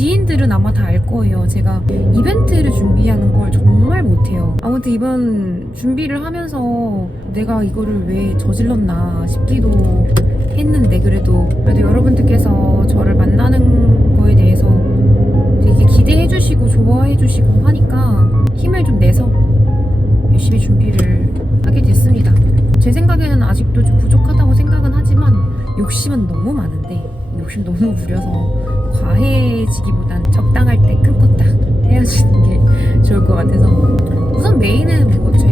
지인들은 아마 다 알 거예요. 제가 이벤트를 준비하는 걸 정말 못해요. 아무튼 이번 준비를 하면서 내가 이거를 왜 저질렀나 싶기도 했는데 그래도 그래도 여러분들께서 저를 만나는 거에 대해서 되게 기대해 주시고 좋아해 주시고 하니까 힘을 좀 내서 열심히 준비를 하게 됐습니다. 제 생각에는 아직도 좀 부족하다고 생각은 하지만 욕심은 너무 많은데 욕심 너무 부려서 과해지기보단 적당할 때큰거딱 헤어지는 게 좋을 것 같아서 우선 메인은 뭐제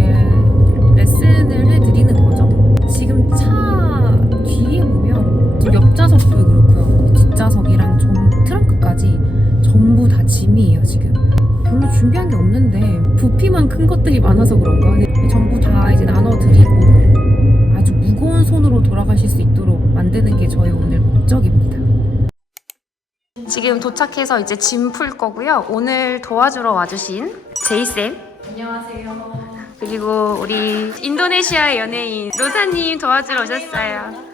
레슨을 해드리는 거죠. 지금 차 뒤에 보면 지금 옆좌석도 그렇고요. 뒷좌석이랑 전 트렁크까지 전부 다 짐이에요 지금. 별로 준비한 게 없는데 부피만 큰 것들이 많아서 그런가 전부 다 이제 나눠드리고 아주 무거운 손으로 돌아가실 수 있도록 만드는 게 저의 오늘 목적입니다. 지금 도착해서 이제 짐 풀 거고요. 오늘 도와주러 와주신 제이쌤 안녕하세요. 그리고 우리 인도네시아의 연예인 로사님 도와주러 오셨어요.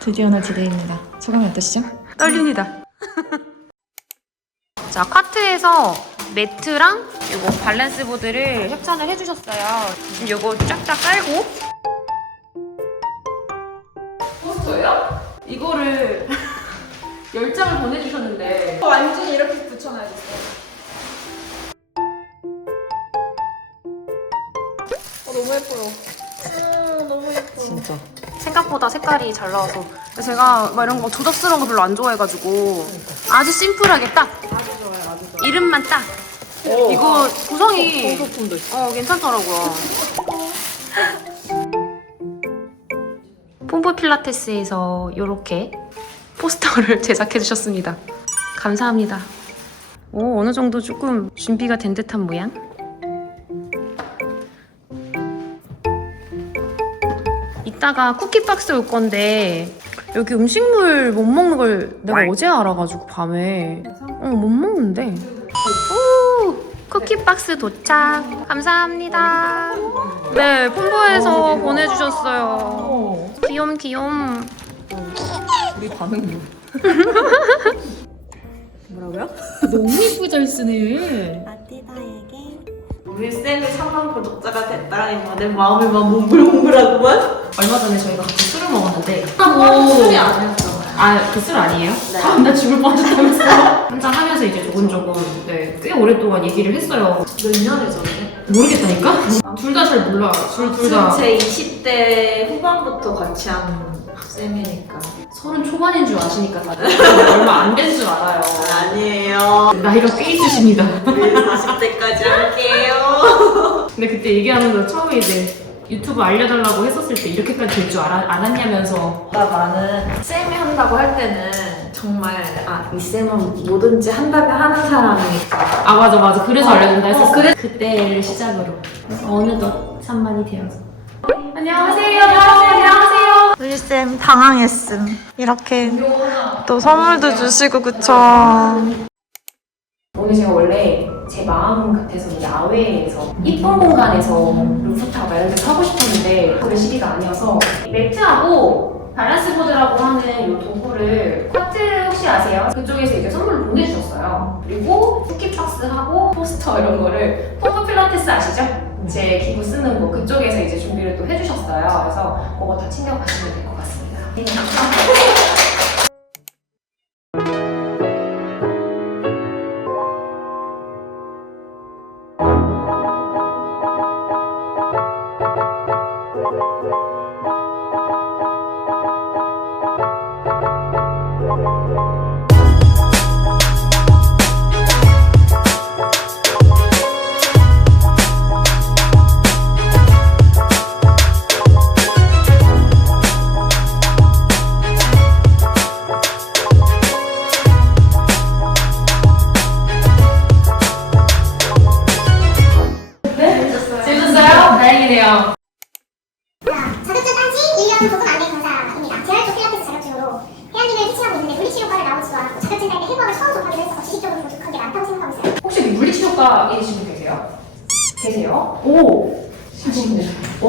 드디어 날 지대입니다. 소감이 어떠시죠? 떨립니다. 자, 카트에서 매트랑 요거 밸런스 보드를 협찬을 해주셨어요. 요거 쫙쫙 깔고. 10장을 보내주셨는데. 완전히 이렇게 붙여놔야겠어. 어, 너무 예뻐요. 음, 너무 예뻐. 진짜. 생각보다 색깔이 잘 나와서. 제가 막 이런 거 조잡스러운 거 별로 안 좋아해가지고. 아주 심플하게 딱. 이름만 딱. 이거 구성이 소품도 어 괜찮더라고요. 폼프 필라테스에서 이렇게 포스터를 제작해 주셨습니다. 감사합니다. 오 어느 정도 조금 준비가 된 듯한 모양. 이따가 쿠키 박스 올 건데 여기 음식물 못 먹는 걸 내가 어제 알아가지고 밤에. 어 못 먹는데. 오 쿠키 박스 도착. 감사합니다. 네 폼보에서 보내주셨어요. 귀염 귀염 우리 반응 뭐라고요? 너무 이쁘죠 쓰네 아띠다에게 우리 쌤이 천만 구독자가 됐다니 뭐내 마음이 막 몽글몽글하구만 얼마 전에 저희가 같이 술을 먹었는데 술이 아니었잖아요 아 그 술 아니에요? 네. 다음 날 죽을 뻔하셨다면서 한잔 하면서 이제 조곤조곤 네, 꽤 오랫동안 얘기를 했어요 몇 년을 전에? 모르겠다니까? 둘 다 잘 몰라 둘다 제 20대 후반부터 같이 한 쌤이니까 서른 초반인 줄 아시니까 다들 얼마 안 된 줄 알아요. 아니에요 나이가 꽤 있으십니다. 우리 40대까지 할게요 근데 그때 얘기하면서 처음에 이제 유튜브 알려달라고 했었을 때 이렇게까지 될 줄 알았냐면서 나 나는 쌤이 한다고 할 때는 정말 아 이 쌤은 뭐든지 한다고 하는 사람이니까 아 맞아 맞아 그래서 알려준다 했었어. 어, 그래? 그때를 시작으로 그래서 어느덧 3만이 되어서 안녕하세요. 안녕하세요. 우리 쌤 당황했음. 이렇게 또 선물도 주시고 그쵸. 오늘 제가 원래 제 마음 같아서 야외에서 이쁜 공간에서 루프탑 데서 하고 싶었는데 그럴 시기가 아니어서 매트하고 밸런스 보드라고 하는 이 도구를 카트 혹시 아세요? 그쪽에서 이제 선물로 보내주셨어요. 그리고 쿠키박스하고 포스터 이런 거를 pom프 필라테스 아시죠? 제 기구 쓰는 거 그쪽에서 이제 준비를 또 해주셨어요. 그래서 그거 다 챙겨가시면 될 것 같습니다.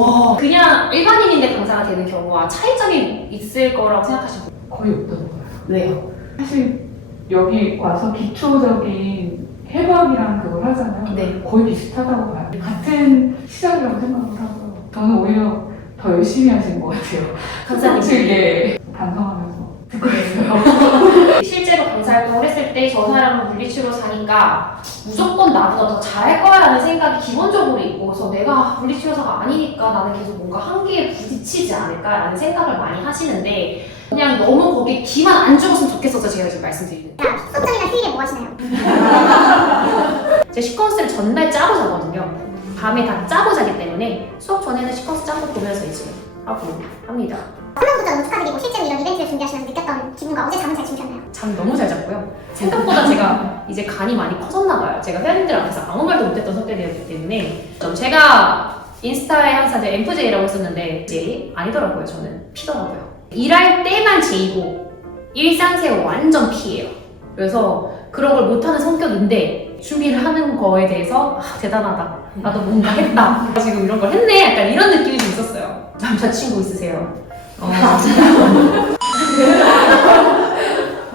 와. 그냥 일반인인데 강사가 되는 경우와 차이점이 있을 거라고 생각하시는 분 거의 없다고 봐요. 왜요? 사실 여기 와서 기초적인 해부학이랑 그걸 하잖아요. 네. 거의 비슷하다고 봐요. 같은 시작이라고 생각을 하고 저는 오히려 더 열심히 하신 것 같아요. 감사합니다. 솔직히 반성하면서 듣고 있어요. 실제로 강사 활동을 했을 때 저 사람은 물리치료 사니까 무조건 나보다 더 잘할 거야라는 생각이 기본적으로 그래서 내가 물리치료사가 아니니까 나는 계속 뭔가 한계에 부딪히지 않을까라는 생각을 많이 하시는데 그냥 너무 거기에 기만 안 죽었으면 좋겠어서 제가 지금 말씀드리는 거예요. 수업전이나 휴일에 뭐 하시나요? 제 시퀀스를 전날 짜고 자거든요. 밤에 다 짜고 자기 때문에 수업 전에는 시퀀스 짠 거 보면서 이제 하고 합니다. 선망부터 너무 축하드리고 실제로 이런 이벤트를 준비하시면서 느꼈던 기분과 어제 잠은 잘 주무셨나요? 잠 너무 잘 잤고요. 생각보다 제가 이제 간이 많이 커졌나 봐요. 제가 회원님들 앞에서 아무 말도 못했던 성격이었기 때문에 좀 제가 인스타에 항상 제가 MFJ라고 했었는데 J 아니더라고요. 저는 P더라고요. 일할 때만 J고 일상생활 완전 P예요. 그래서 그런 걸 못하는 성격인데 준비를 하는 거에 대해서 아, 대단하다. 나도 뭔가 했다. 지금 이런 걸 했네. 약간 이런 느낌이 좀 있었어요. 남자친구 있으세요? 어.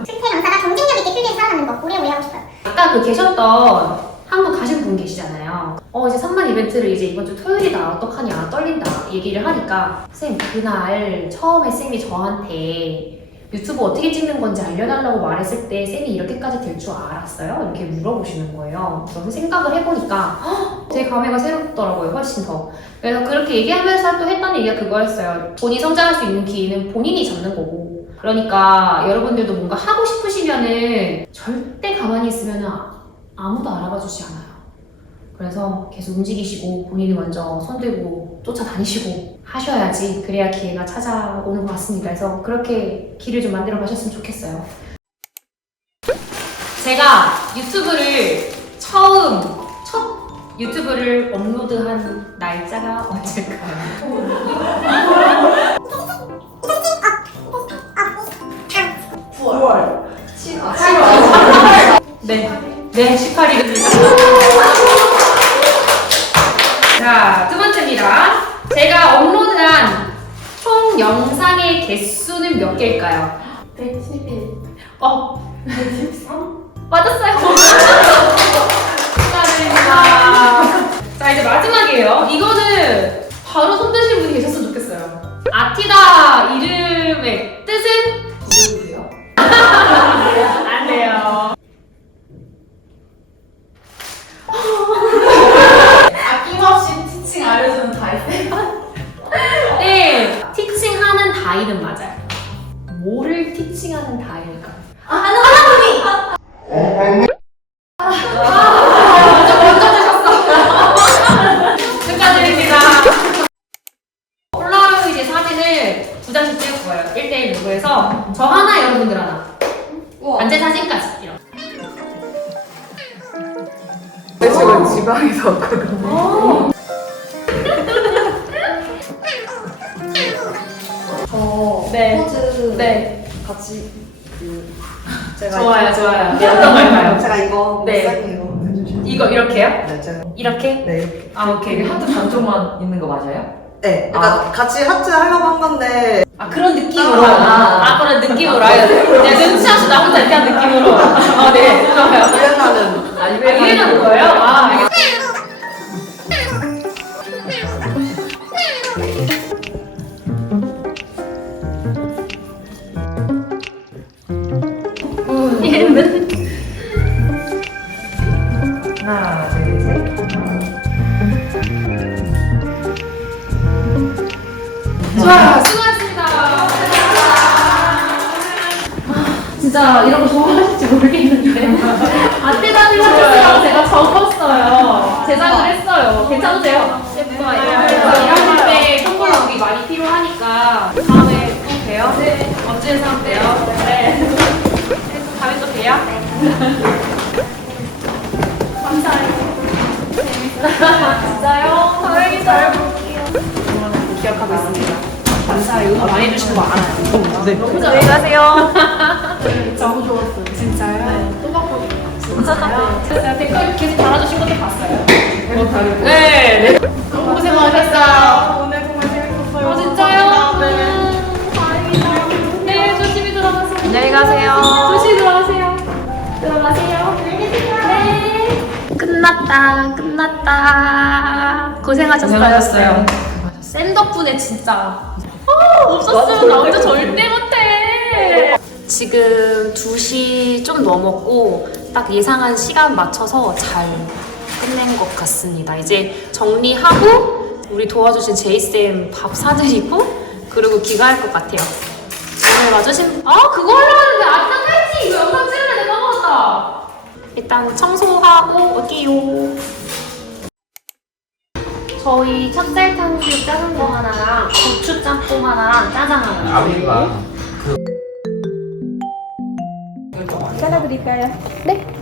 실태 강사가 경쟁력 있게 필드에 살아가는 법 오래 오래 하고 싶어요. 아까 그 계셨던 한국 가신 분 계시잖아요. 어 이제 3만 이벤트를 이제 이번 주 토요일이다 어떡하냐 떨린다 얘기를 하니까 쌤 그날 처음에 쌤이 저한테 유튜브 어떻게 찍는 건지 알려달라고 말했을 때 쌤이 이렇게까지 될 줄 알았어요? 이렇게 물어보시는 거예요. 그래서 그 생각을 해보니까 헉, 제 감회가 새롭더라고요 훨씬 더. 그래서 그렇게 얘기하면서 또 했던 얘기가 그거였어요. 본인이 성장할 수 있는 기회는 본인이 잡는 거고. 그러니까 여러분들도 뭔가 하고 싶으시면은 절대 가만히 있으면은 아- 아무도 알아봐 주지 않아요. 그래서 계속 움직이시고 본인이 먼저 손들고 쫓아다니시고 하셔야지 그래야 기회가 찾아오는 것 같습니다. 그래서 그렇게 길을 좀 만들어 가셨으면 좋겠어요. 제가 유튜브를 처음 첫 유튜브를 업로드한 날짜가 언제일까요? 네, 네, 18일입니다. 자, 두 번째입니다. 제가 업로드한 총 영상의 개수는 몇 개일까요? 111. 어, 113? 맞았어요. 축하드립니다. 자, 이제 마지막이에요. 이거는 바로 손 드신 분이 계셨으면 좋겠어요. 아티다 이름의 뜻은? 이거 네. 네. 해주시면 이거 이렇게요? 네, 제가 이렇게? 네. 아, 오케이. 하트 반쪽만 있는 거 맞아요? 네, 그러니까 같이 하트 하려고 한 건데 아 그런 느낌으로 아. 아, 그런 느낌으로 아예 그냥 눈치 없이 나 혼자 이렇게 한 느낌으로 아네 좋아요 유행하는 아, 아, 유행하는 거예요? 아 알겠습니 진짜 이런 거 좋아하실지 모르겠는데 아떼다니 하셨어요 제가 적었어요 제작을 했어요 괜찮으세요? 예뻐요 일하실 때 우리 많이 필요하니까 다음에 또 봬요? 네 언제 사면 돼요? 네 다음에 또 봬요? 감사해요 진짜요? 다행히 잘 볼게요 기억하고 있습니다. 감사해요. 응원 많이 해주신 거 알아요. 네. 너무 잘해요. 가세요. 네, 너무 좋았어요. 진짜요? 네, 또 바꿔요. 진짜요? 네. 제가 댓글 계속 달아주신 것도 봤어요. 뭐 다르고. 네. 네. 너무 고생 많으셨어요. 아, 오늘 정말 재밌었어요. 어, 진짜요? 네. 다행이다. 네, 조심히 돌아가세요. 안녕히 가세요. 조심히 돌아가세요. 들어가세요. 네. 끝났다. 끝났다. 고생하셨어요. 고생하셨어요. 쌤 덕분에 진짜. 어, 없었으면 나 혼자 절대 못해. 지금 2시 좀 넘었고 딱 예상한 시간 맞춰서 잘 끝낸 것 같습니다. 이제 정리하고 우리 도와주신 제이쌤 밥 사드리고 그리고 귀가할 것 같아요. 오늘 와주신 아 그거 했는데 아까 했지 이거 영상 찍으려 내가 까먹었다! 일단 청소하고 올게요. 저희 찹쌀 탕수육 작은 거 하나랑 고추 짬뽕 하나랑 짜장 하나. 아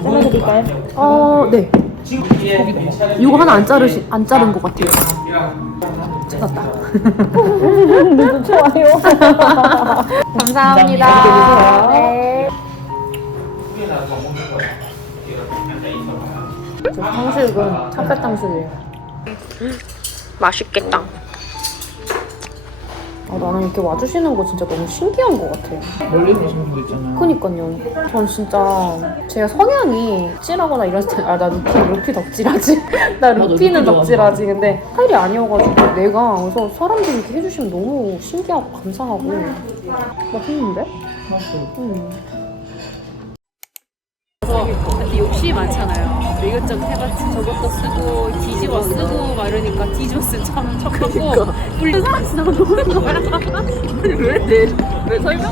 버지가 어, 네. 이거 하나 안 자르시 안 자른 것 같아요. 찾았다. 감사합니다. 네. 탕수육은 찹쌀 탕수육이에요. 맛있겠다. 아, 나는 이렇게 와주시는 거 진짜 너무 신기한 것 같아요. 멀리 오신 분도 있잖아요. 그니까요. 전 진짜 제가 성향이 덕질하거나 이런 스타일, 아, 나 루피, 루피 덕질하지? 나 루피는 루피 덕질하지. 근데 스타일이 아니어가지고 내가 그래서 사람들이 이렇게 해주시면 너무 신기하고 감사하고 맛있는데? 맞죠. 음. 욕심이 많잖아요. 이것저것 해봤지 저것도 쓰고 뒤집어 쓰고 막 이러니까 뒤집어 쓴 참, 척하고 물린 사람 지나가 노는 거야. 왜, 내, 왜 설명?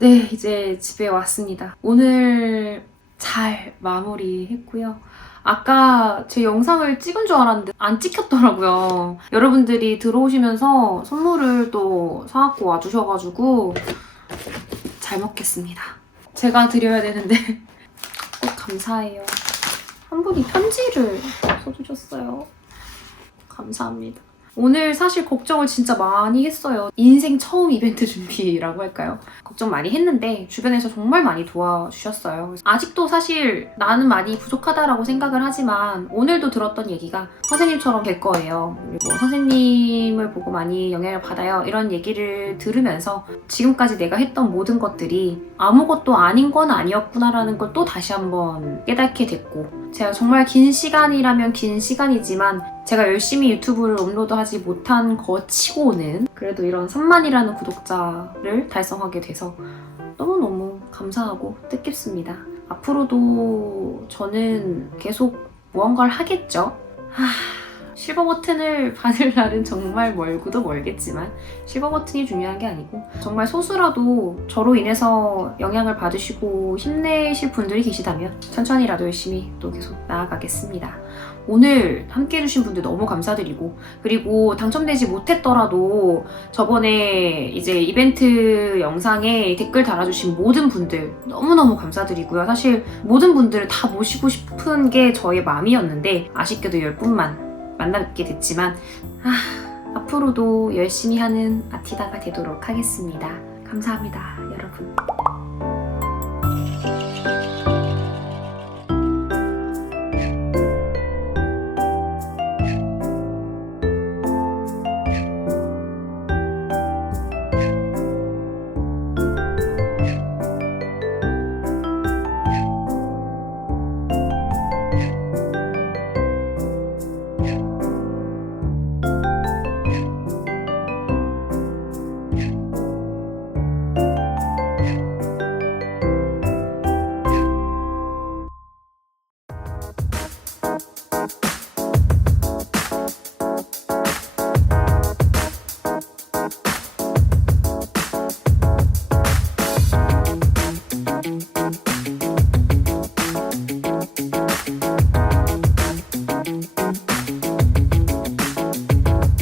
네, 이제 집에 왔습니다. 오늘 잘 마무리했고요. 아까 제 영상을 찍은 줄 알았는데 안 찍혔더라고요. 여러분들이 들어오시면서 선물을 또 사갖고 와주셔가지고 잘 먹겠습니다. 제가 드려야 되는데 꼭 감사해요. 한 분이 편지를 써주셨어요. 감사합니다. 오늘 사실 걱정을 진짜 많이 했어요. 인생 처음 이벤트 준비라고 할까요? 걱정 많이 했는데 주변에서 정말 많이 도와주셨어요. 아직도 사실 나는 많이 부족하다라고 생각을 하지만 오늘도 들었던 얘기가 선생님처럼 될 거예요. 그리고 선생님을 보고 많이 영향을 받아요. 이런 얘기를 들으면서 지금까지 내가 했던 모든 것들이 아무것도 아닌 건 아니었구나라는 걸 또 다시 한번 깨닫게 됐고 제가 정말 긴 시간이라면 긴 시간이지만 제가 열심히 유튜브를 업로드하지 못한 거 치고는 그래도 이런 3만이라는 구독자를 달성하게 돼서 너무너무 감사하고 뜻깊습니다. 앞으로도 저는 계속 무언가를 하겠죠. 하, 실버 버튼을 받을 날은 정말 멀고도 멀겠지만 실버 버튼이 중요한 게 아니고 정말 소수라도 저로 인해서 영향을 받으시고 힘내실 분들이 계시다면 천천히라도 열심히 또 계속 나아가겠습니다. 오늘 함께 해주신 분들 너무 감사드리고 그리고 당첨되지 못했더라도 저번에 이제 이벤트 영상에 댓글 달아주신 모든 분들 너무너무 감사드리고요. 사실 모든 분들을 다 모시고 싶은 게 저의 마음이었는데 아쉽게도 10분만 만나뵙게 됐지만 아, 앞으로도 열심히 하는 아티다가 되도록 하겠습니다. 감사합니다, 여러분.